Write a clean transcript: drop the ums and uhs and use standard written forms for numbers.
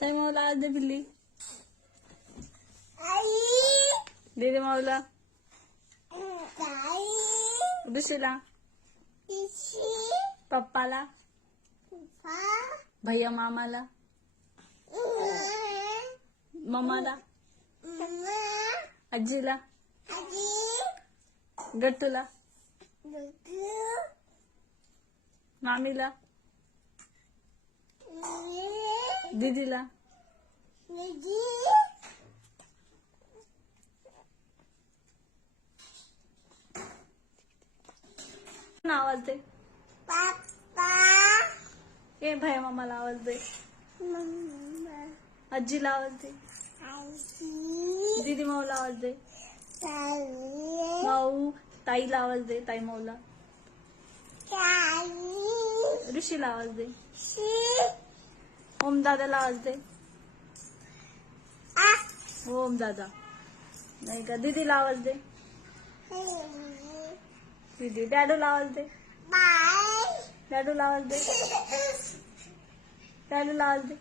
ताई माऊला आवाज दे पिल्ली. दीदी माऊला. ऋषीला. पप्पाला. भैया मामाला. मम्माला. आजीला. गट्टूला. मामीला. दीदीला. आवाज दे. ए भैया मामाला आवाज दे. आजीला आवाज दे. दीदी माऊला आवाज दे. माऊ. ताईला आवाज दे. ताई माऊला. ऋषीला आवाज दे. ओम दादाला आवाज दे. ओम दादा. नाही का. दीदीला आवाज दे. दीदी. डॅडूला आवाज दे. डॅडूला आवाज दे. डॅडूला आवाज दे.